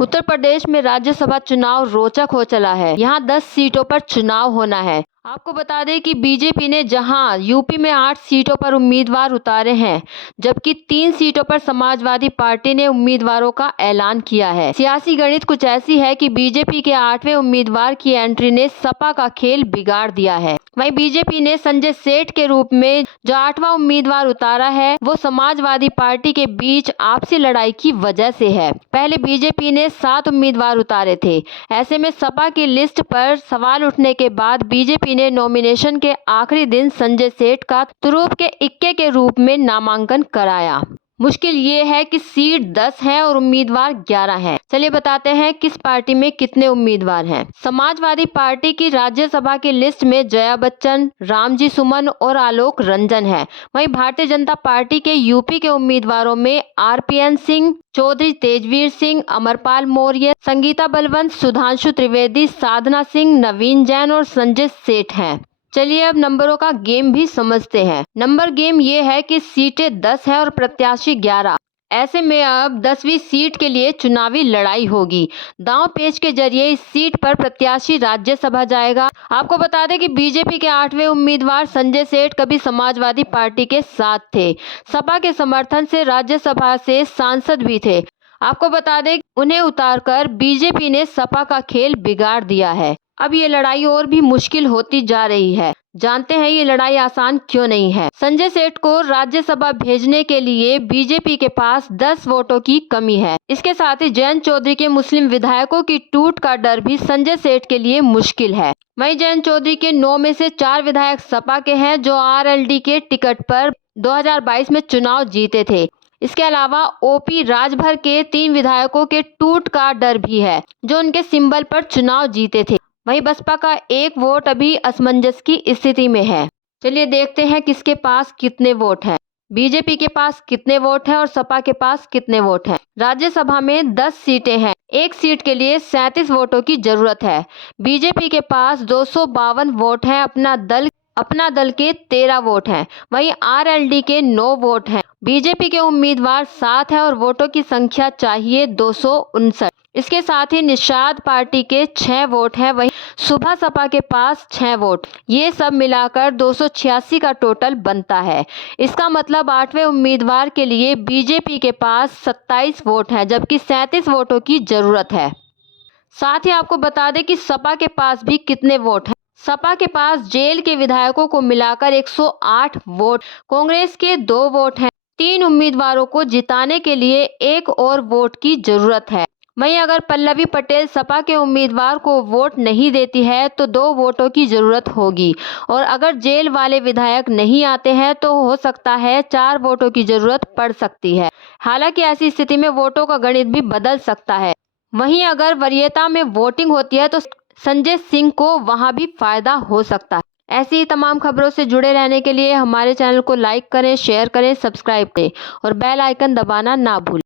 उत्तर प्रदेश में राज्यसभा चुनाव रोचक हो चला है। यहाँ 10 सीटों पर चुनाव होना है। आपको बता दें कि बीजेपी ने जहां यूपी में 8 सीटों पर उम्मीदवार उतारे हैं, जबकि 3 सीटों पर समाजवादी पार्टी ने उम्मीदवारों का ऐलान किया है। सियासी गणित कुछ ऐसी है कि बीजेपी के 8वें उम्मीदवार की एंट्री ने सपा का खेल बिगाड़ दिया है। वहीं बीजेपी ने संजय सेठ के रूप में जो 8वां उम्मीदवार उतारा है, वो समाजवादी पार्टी के बीच आपसी लड़ाई की वजह से है। पहले बीजेपी ने 7 उम्मीदवार उतारे थे। ऐसे में सपा की लिस्ट पर सवाल उठने के बाद बीजेपी ने नॉमिनेशन के आखिरी दिन संजय सेठ का तुरुप के इक्के के रूप में नामांकन कराया। मुश्किल ये है कि सीट 10 है और उम्मीदवार 11 हैं। चलिए बताते हैं किस पार्टी में कितने उम्मीदवार हैं। समाजवादी पार्टी की राज्यसभा की लिस्ट में जया बच्चन, रामजी सुमन और आलोक रंजन है। वहीं भारतीय जनता पार्टी के यूपी के उम्मीदवारों में आरपीएन सिंह, चौधरी तेजवीर सिंह, अमरपाल मौर्य, संगीता बलवंत, सुधांशु त्रिवेदी, साधना सिंह, नवीन जैन और संजय सेठ हैं। चलिए अब नंबरों का गेम भी समझते हैं। नंबर गेम ये है कि सीटें 10 है और प्रत्याशी 11। ऐसे में अब 10वीं सीट के लिए चुनावी लड़ाई होगी। दांव पेच के जरिए इस सीट पर प्रत्याशी राज्यसभा जाएगा। आपको बता दें कि बीजेपी के 8वें उम्मीदवार संजय सेठ कभी समाजवादी पार्टी के साथ थे। सपा के समर्थन से राज्यसभा से सांसद भी थे। आपको बता दें उन्हें उतारकर बीजेपी ने सपा का खेल बिगाड़ दिया है। अब ये लड़ाई और भी मुश्किल होती जा रही है। जानते हैं ये लड़ाई आसान क्यों नहीं है। संजय सेठ को राज्यसभा भेजने के लिए बीजेपी के पास 10 वोटों की कमी है। इसके साथ ही जयंत चौधरी के मुस्लिम विधायकों की टूट का डर भी संजय सेठ के लिए मुश्किल है। वहीं जयंत चौधरी के 9 में से 4 विधायक सपा के हैं, जो आरएलडी के टिकट पर 2022 में चुनाव जीते थे। इसके अलावा ओपी राजभर के 3 विधायकों के टूट का डर भी है, जो उनके सिंबल पर चुनाव जीते थे। वहीं बसपा का 1 वोट अभी असमंजस की स्थिति में है। चलिए देखते हैं किसके पास कितने वोट हैं। बीजेपी के पास कितने वोट हैं और सपा के पास कितने वोट हैं। राज्यसभा में 10 सीटें हैं। एक सीट के लिए 37 वोटों की जरूरत है। बीजेपी के पास 252 वोट हैं। अपना दल के 13 वोट हैं। वहीं आरएलडी के 9 वोट हैं। बीजेपी के उम्मीदवार 7 हैं और वोटों की संख्या चाहिए 259। इसके साथ ही निषाद पार्टी के 6 वोट हैं। वहीं सुभा सपा के पास 6 वोट। ये सब मिलाकर 286 का टोटल बनता है। इसका मतलब 8वें उम्मीदवार के लिए बीजेपी के पास 27 वोट हैं, जबकि 37 वोटों की जरूरत है। साथ ही आपको बता दें कि सपा के पास भी कितने वोट हैं। सपा के पास जेल के विधायकों को मिलाकर 108 वोट, कांग्रेस के 2 वोट हैं। 3 उम्मीदवारों को जिताने के लिए 1 और वोट की जरूरत है। वहीं अगर पल्लवी पटेल सपा के उम्मीदवार को वोट नहीं देती है तो 2 वोटों की जरूरत होगी, और अगर जेल वाले विधायक नहीं आते हैं तो हो सकता है 4 वोटों की जरूरत पड़ सकती है। हालांकि ऐसी स्थिति में वोटों का गणित भी बदल सकता है। वहीं अगर वरीयता में वोटिंग होती है तो संजय सिंह को वहां भी फायदा हो सकता है। ऐसी ही तमाम खबरों से जुड़े रहने के लिए हमारे चैनल को लाइक करें, शेयर करें, सब्सक्राइब करें और बेल आइकन दबाना ना भूलें।